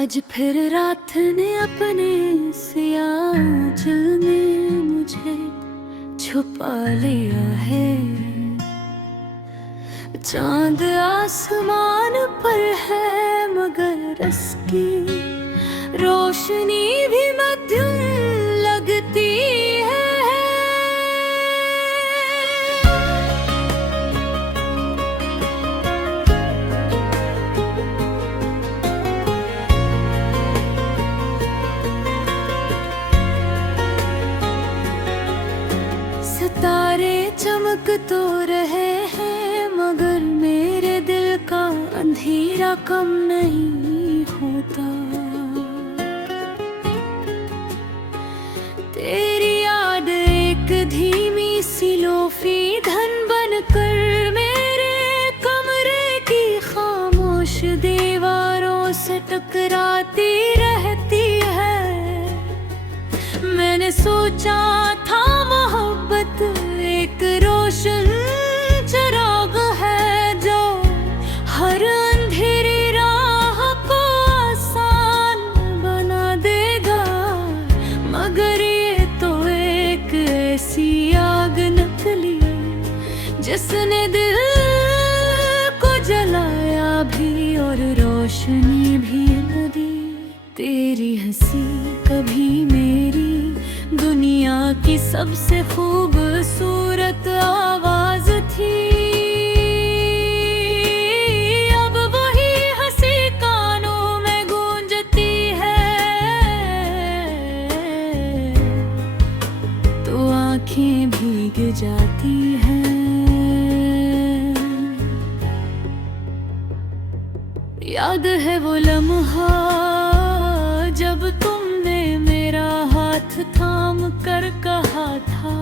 आज फिर रात ने अपने सियाह आंचल में मुझे छुपा लिया है। चांद आसमान पर है मगर उसकी रोशनी भी मध्यम लगती है। सितारे चमक तो रहे हैं मगर मेरे दिल का अंधेरा कम नहीं होता। तेरी याद एक धीमी सी लोफी धन बनकर मेरे कमरे की खामोश दीवारों से टकराती रहती है। मैंने सोचा था मोहब्बत एक रोशन चिराग है जो हर अंधेरी राह को आसान बना देगा, मगर ये तो एक ऐसी आग निकली जिसने दिल को जलाया भी और रोशनी भी न दी। तेरी हंसी कभी मेरी दुनिया की सबसे खूबसूरत आवाज थी। अब वही हंसी कानों में गूंजती है तो आंखें भीग जाती हैं। याद है वो लम्हा जब तुमने मेरा हाथ थाम कर कहा था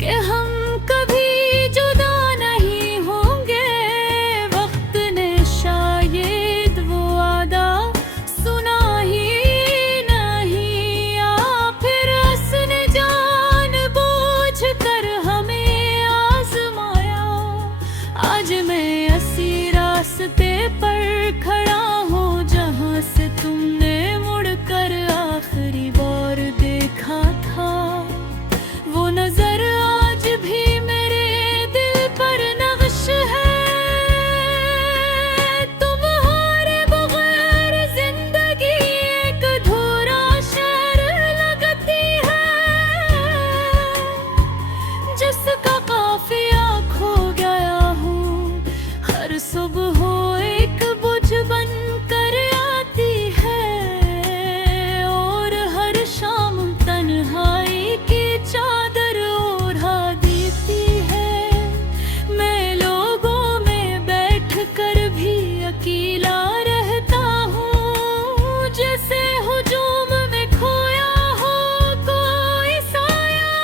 कि हम कभी जुदा नहीं होंगे। वक्त ने शायद वो वादा सुना ही नहीं, या फिर उसने जानबूझ कर हमें आजमाया। आज मैं इसी रास्ते पर खड़ा हूँ जहाँ से तुमने मुड़कर आखिरी बार देखा था। वो नजर आज भी मेरे दिल पर नक्श है। तुम्हारे बगैर जिंदगी एक अधूरा शेर लगती है जिसका काफिया खो गया हूँ। हर सुबह एक बुझ बन कर आती है और हर शाम तन्हाई की चादर ओढ़ा देती है। मैं लोगों में बैठ कर भी अकेला रहता हूँ, जैसे हुजूम में खोया हो कोई साया।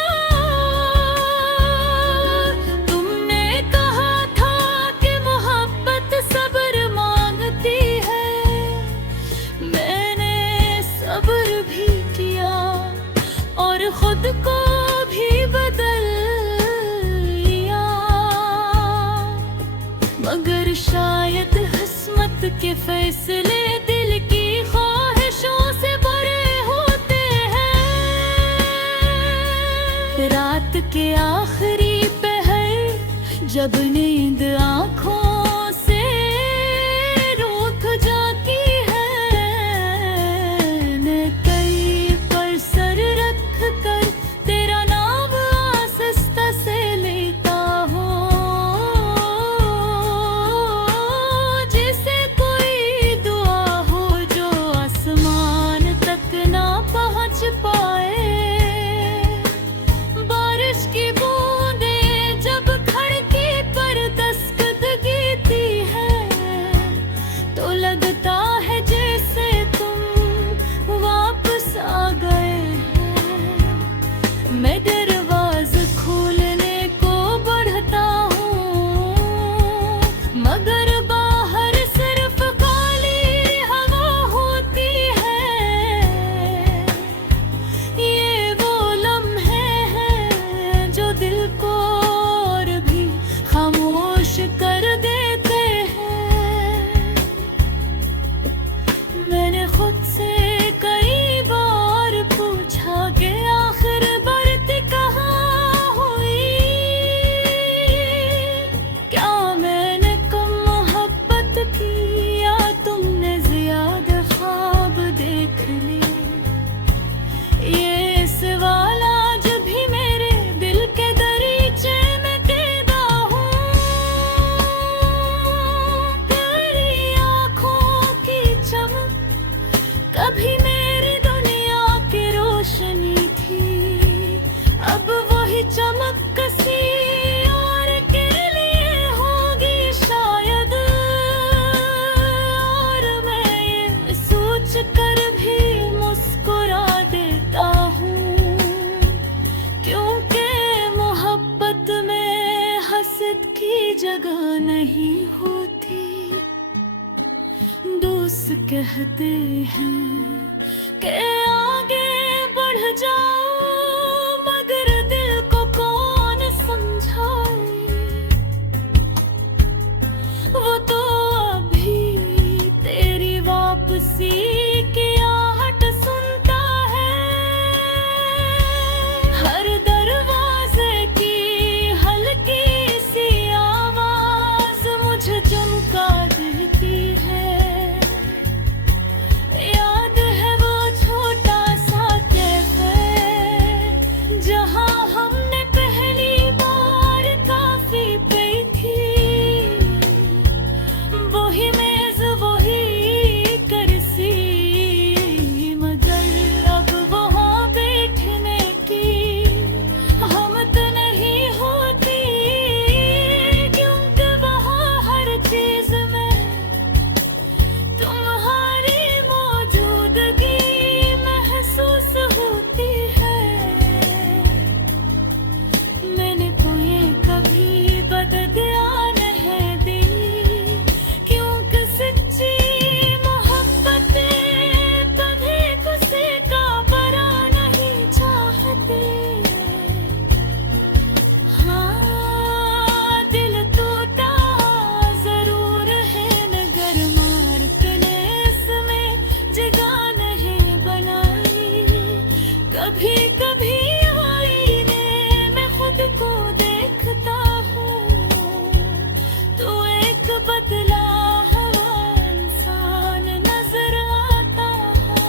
तुमने कहा था कि मोहब्बत सब्र मांगती है, मैंने सब्र भी किया और खुद को भी बदल लिया। मगर शायद किस्मत के फैसले दिल की ख्वाहिशों से बड़े होते हैं। रात के आखिरी पहर जब नींद आँखों से रूठ जाती है, मैं कई पर सर रख कर तेरा नाम आहिस्ता से लेता हूँ, जैसे कोई दुआ हो जो आसमान तक ना पहुँच पाए। बारिश की बूंदें जब खिड़की पर खुद से कई बार पूछा कि आखिर बरती कहाँ हुई। क्या मैंने कम मोहब्बत की या तुमने ज्यादा ख्वाब देख लिए? ये सवाल आज भी मेरे दिल के दरीचे में कैदा हूँ। तेरी आँखों की चमक कभी मेरी दुनिया की रोशनी थी, अब वही चमक किसी और के लिए होगी शायद। और मैं ये सोच कर भी मुस्कुरा देता हूँ, क्योंकि मोहब्बत में हसद की जगह नहीं होती। दोस्त कहते हैं कि आगे बढ़ जाओ, मगर दिल को कौन समझाए। वो तो अभी तेरी वापसी की आहट सुनता है। हर दरवाजे की हल्की सी आवाज मुझे चमका देती है। याद है वो छोटा सा कैफे जहाँ हमने पहली बार कॉफी पी थी। वही मेज वही कुर्सी, मगर अब वहाँ बैठने की हिम्मत नहीं होती, क्योंकि वहाँ हर चीज में तुम्हारी मौजूदगी महसूस होती है। मैंने कोई कभी बददियान है दी, क्योंकि सच्ची मोहब्बतें कभी किसी का बुरा नहीं चाहती। हाँ, दिल टूटा जरूर है, मगर मार्क ने इसमें जगह नहीं बनाई। कभी कभी आईने में खुद को देखता हूँ, तो एक बदला हुआ इंसान नजर आता है।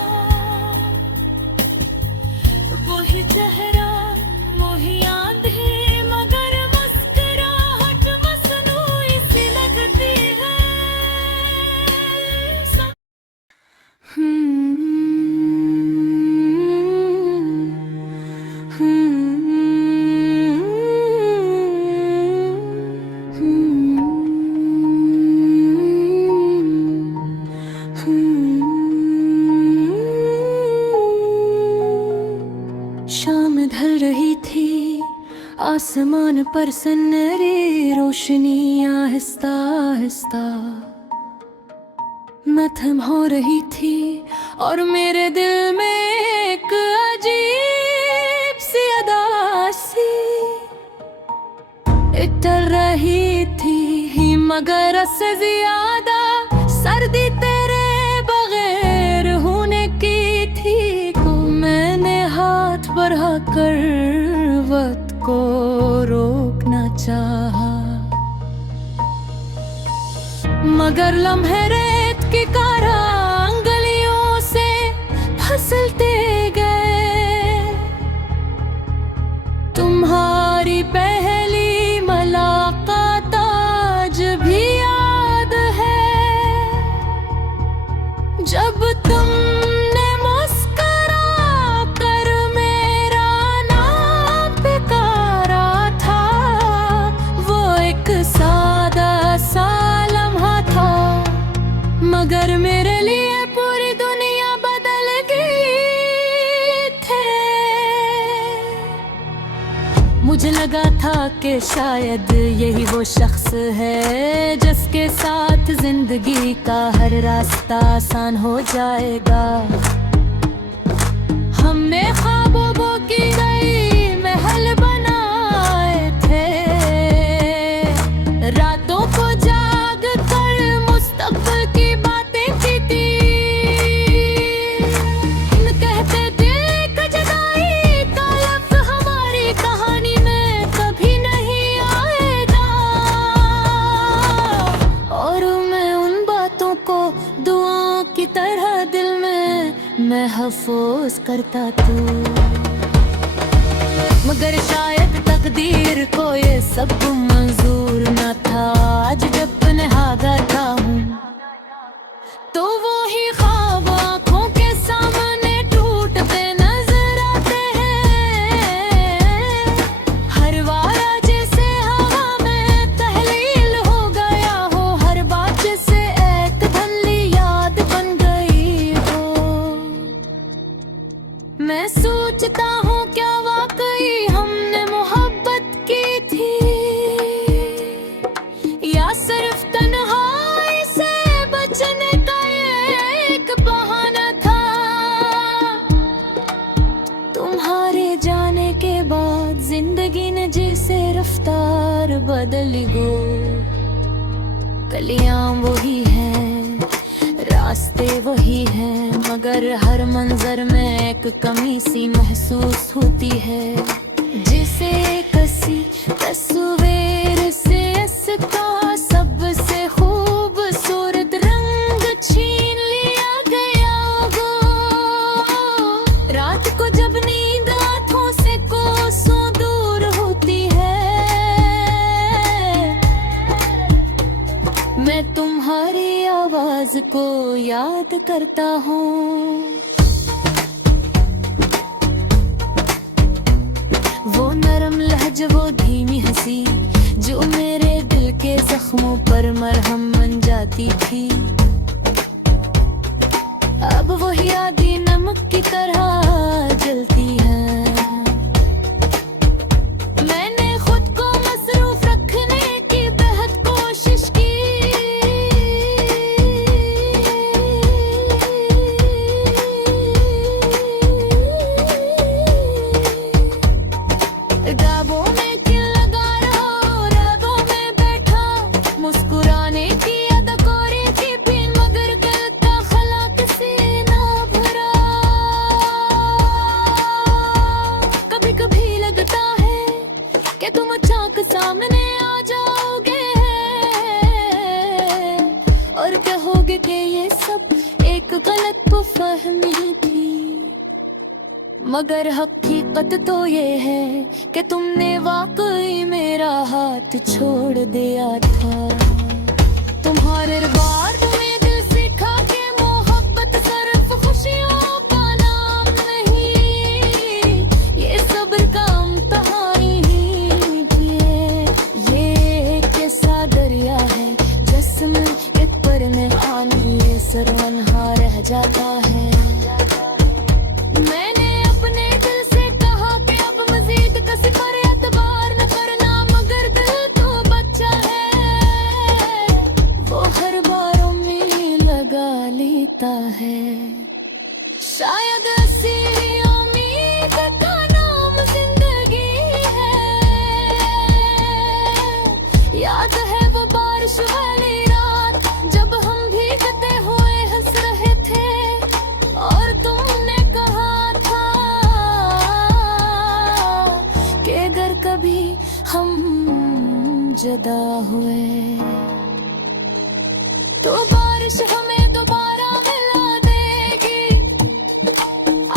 वही चेहरा वही आंधी, मगर मुस्कुराहट मसनूई सी लगती है। शाम ढल रही थी, आसमान पर सन्नरी रोशनी आहिस्ता आहिस्ता मध्यम हो रही थी, और मेरे दिल में एक अजीब सी अदासी इतर रही थी, मगर उससे ज्यादा सर्दी तेरे बगैर होने की थी। को मैंने हाथ बढ़ा कर वक्त को रोकना चाहा, मगर लम्हे रेत की कारा अंगलियों से फिसलते गए। तुम्हारी पहली मुलाकात आज भी याद है, जब तुमने मुस्कुरा कर मेरा नाम पुकारा था। वो एक सादा सा लम्हा था, मगर मेरे लिए पूरी दुनिया बदल गई थे। मुझे लगा था कि शायद यही वो शख्स है जिसके साथ जिंदगी का हर रास्ता आसान हो जाएगा। हमने ख्वाबों की नई महल बनाए थे, रातों को जाग कर मुस्तकबिल की बातें की थी। की तरह दिल में महफूज करता तू। मगर शायद तकदीर को ये सब मंजूर न था। आज जब नहागा हूँ तो वो ही ख्वाब आँखों के सामने टूटते नजर आते हैं। हर वारा जैसे हवा में तहलील हो गया हो, हर बात जैसे एक धुंधली याद बन गई हो। मैं सोचता हूँ क्या वाकई हमने मोहब्बत की थी, या सिर्फ तन्हाई से बचने का ये एक बहाना था। तुम्हारे जाने के बाद जिंदगी ने जैसे रफ्तार बदल गो। गलियां वही हैं, रास्ते वही हैं, मगर हर मंजर में एक कमी सी महसूस होती है। जिसे कसी तस्वीर से इसका सबसे खूबसूरत रंग छीन लिया गया हो। रात को जब नींद आँखों से कोसों दूर होती है, मैं तुम्हारी आवाज को याद करता हूँ। वो नरम लहज, वो धीमी हंसी, जो मेरे दिल के जख्मों पर मरहम बन जाती थी। अब वही यादें नमक की तरह जलती हैं। मैंने खुद को मसरूफ रखने की बेहद कोशिश की, रातों में दिल लगा रहा, रातों में बैठा, मुस्कुराने की अदकोरी की पिन, मगर दिल का खला किसी ना भरा। कभी कभी लगता है कि तुम अचानक सामने आ जाओगे और कहोगे कि ये सब एक गलत फहमी थी। मगर हकीकत तो ये है कि तुमने वाकई मेरा हाथ छोड़ दिया था। तुम्हारे बाद में दिल सीखा कि मोहब्बत सिर्फ खुशियों का नाम नहीं, ये सब्र का इम्तिहान ही है। ये कैसा दरिया है जिसमें एक पर में पानी ये सरवनहा रह जाता है। मैंने अपने दिल से कहा कि अब मजीद किसी पर एतबार न करना, मगर दिल तो बच्चा है, वो हर बार उम्मीद लगा लेता है। शायद ऐसी उम्मीद का नाम जिंदगी है। याद है वो बारिश वाली रात जब हम भीगते हुए हंस रहे थे, और तुमने कहा था कि अगर कभी हम जुदा हुए तो बारिश हमें दोबारा मिला देगी।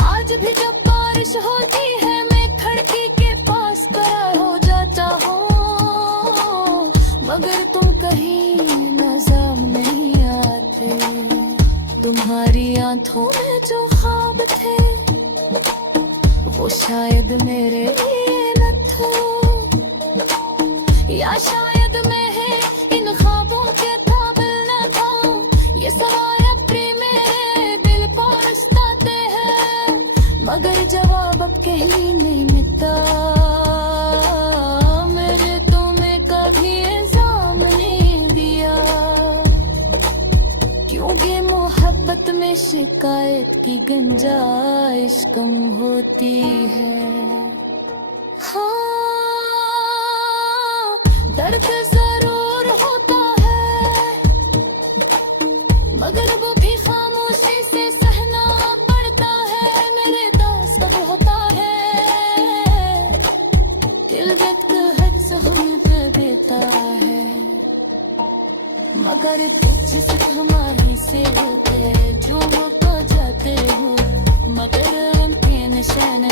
आज भी जब बारिश होती है मैं खिड़की के पास खड़ा हो जाता हूँ, मगर तुम कहीं नजर नहीं आते। तुम्हारी आंखों में जो ख्वाब थे वो शायद मेरे लिए न थे, या शायद मैं है इन ख्वाबों के काबिल न था। ये सवाल अब भी मेरे दिल पर सताते हैं, मगर जवाब अब कहीं नहीं मिलता। मेरे तुम्हें कभी इल्जाम नहीं दिया, क्योंकि मोहब्बत में शिकायत की गुंजाइश कम होती है। हाँ, दर्द जरूर होता है, मगर वो भी खामोशी से सहना पड़ता है। मेरे दोस्त सब होता है, दिल व्यक्त हद से हम पे देता है, मगर तुझसे हमारी से होते झूम को जाते हो मगर उनके निशाने